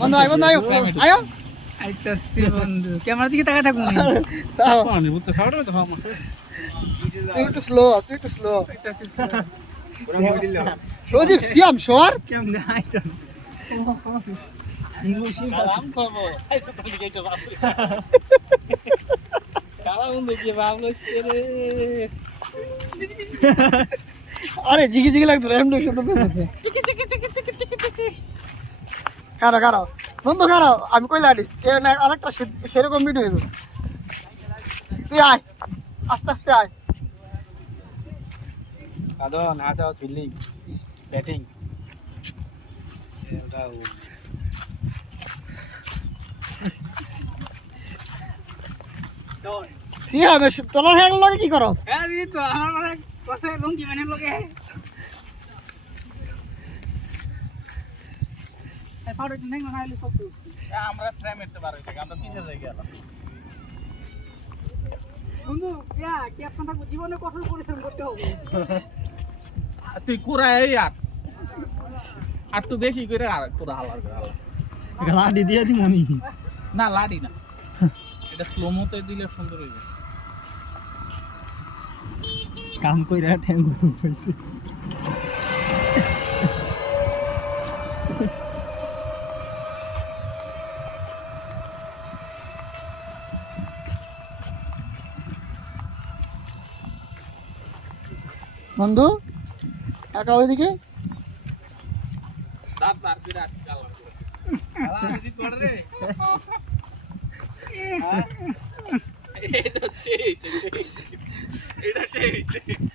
বন্ধু আয় বন্ধু আয় আয়ো আইতাছি বন্ধু ক্যামেরার দিকে তাকায় থাকুন তুই একটু স্লো আইতাছি সদীপ সিয়াম সর কেমন আইতো আরাম করবো আইসো তো দিকে তো বাবু কালা বন্ধু কি বাবু রে আরে জিগি জিগি লাগতো এমনি শুধু বেঁচেছে কারো বন্ধু কারো আমি কইলা আডিস এ না আরেকটা সেরকম ভিডিও হইব তুই আয় আস্তে আস্তে আয় আদো না দাও ফিল্ডিং ব্যাটিং সিয়াম তোর হ্যাং লগে কি করস হ্যাঁ দিদি তো আমার মানে কসে লঙ্গি মানে লগে এই পাউডার নেই না আইলে সব আমরা ট্রাই করতে পারবো আমরা পিছে যাই গেলাম বন্ধু কি আপনার জীবনে কঠোর পরিশ্রম করতে হবে তুই কুড়াই আর একটু বেশি করে আর কুড়া হালার করে হালা লাডি দিয়ে দি মনি না লাডি না এটা স্লো মোতে দিলে সুন্দর হইবে কাম কইরা ঠ্যাং কইছে বন্ধু একা ওইদিকে দাঁত বার করে আসি কালার করে হালা যদি পড়ে রে এটা সেই এটা সেই